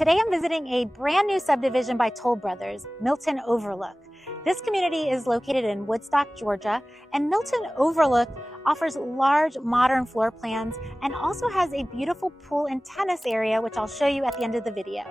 Today I'm visiting a brand new subdivision by Toll Brothers, Milton Overlook. This community is located in Woodstock, Georgia, and Milton Overlook offers large modern floor plans and also has a beautiful pool and tennis area, which I'll show you at the end of the video.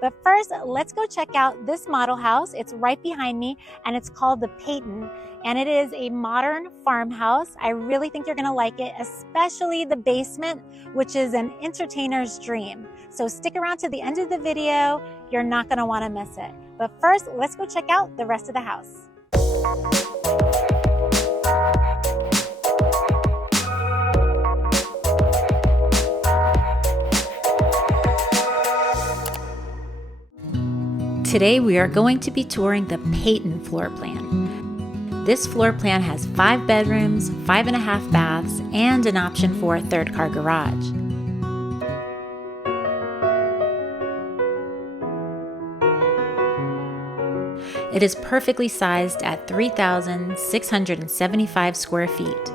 But first, let's go check out this model house. It's right behind me, and it's called the Payton, and it is a modern farmhouse. I really think you're gonna like it, especially the basement, which is an entertainer's dream. So stick around to the end of the video. You're not gonna wanna miss it. But first, let's go check out the rest of the house. Today we are going to be touring the Payton floor plan. This floor plan has 5 bedrooms, 5.5 baths, and an option for a 3rd-car garage. It is perfectly sized at 3,675 square feet.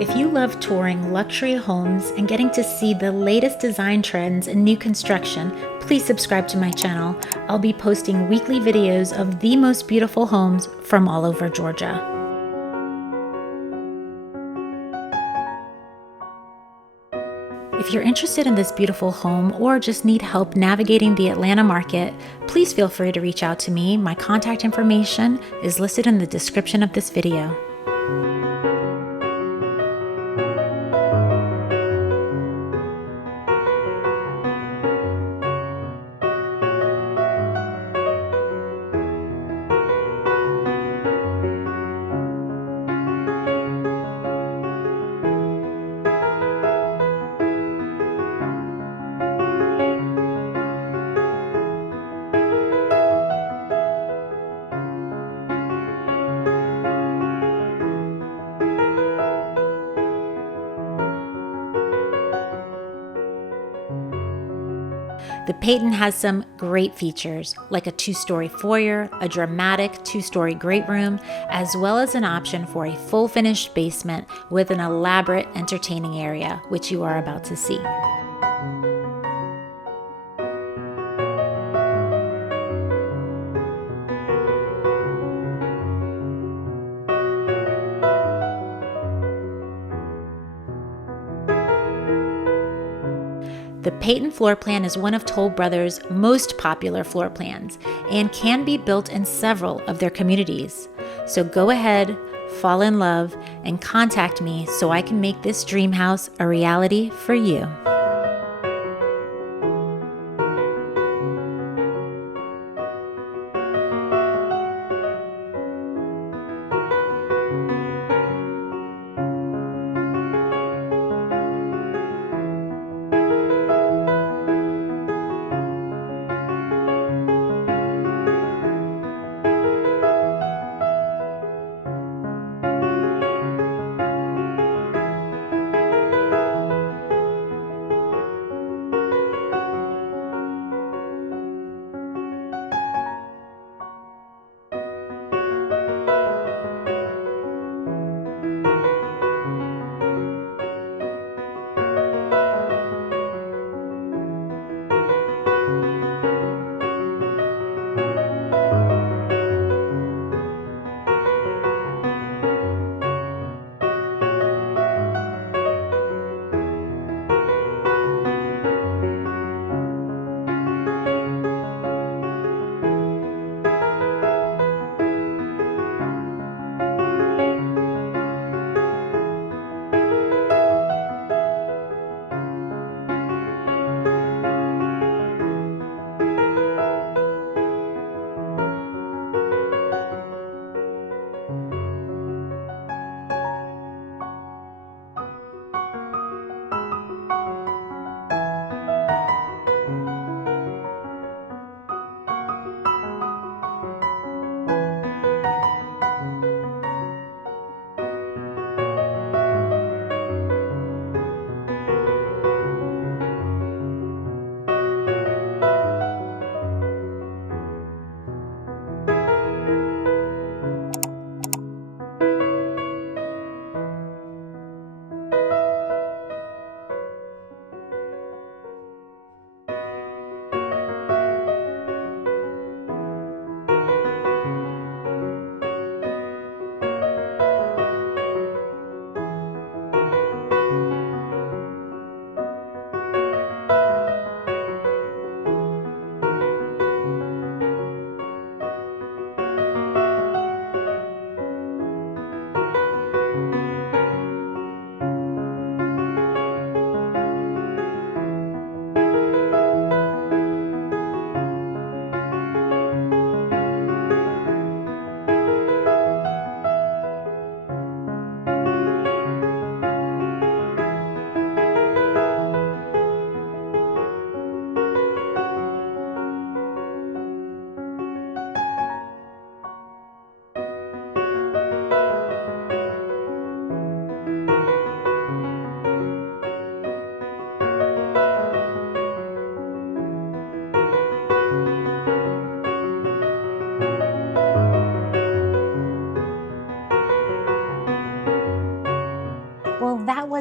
If you love touring luxury homes and getting to see the latest design trends in new construction, please subscribe to my channel. I'll be posting weekly videos of the most beautiful homes from all over Georgia. If you're interested in this beautiful home or just need help navigating the Atlanta market, please feel free to reach out to me. My contact information is listed in the description of this video. The Payton has some great features, like a 2-story foyer, a dramatic 2-story great room, as well as an option for a full finished basement with an elaborate entertaining area, which you are about to see. The Payton floor plan is one of Toll Brothers' most popular floor plans and can be built in several of their communities. So go ahead, fall in love, and contact me so I can make this dream house a reality for you.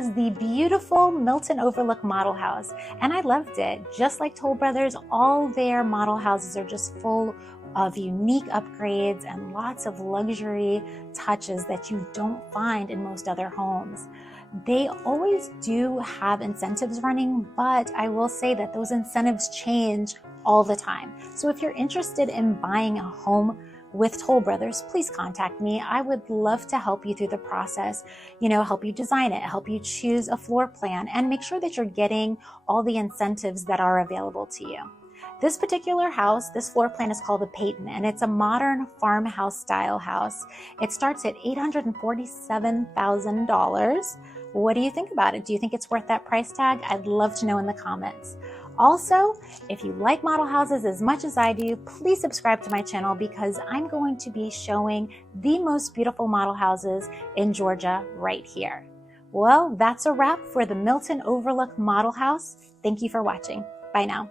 was the beautiful Milton Overlook model house, and I loved it. Just like Toll Brothers, all their model houses are just full of unique upgrades and lots of luxury touches that you don't find in most other homes. They always do have incentives running, but I will say that those incentives change all the time. So if you're interested in buying a home with Toll Brothers, please contact me. I would love to help you through the process, help you design it, help you choose a floor plan, and make sure that you're getting all the incentives that are available to you. This particular house, this floor plan is called the Payton, and it's a modern farmhouse style house. It starts at $847,000. What do you think about it? Do you think it's worth that price tag? I'd love to know in the comments. Also, if you like model houses as much as I do, please subscribe to my channel because I'm going to be showing the most beautiful model houses in Georgia right here. Well, that's a wrap for the Milton Overlook model house. Thank you for watching. Bye now.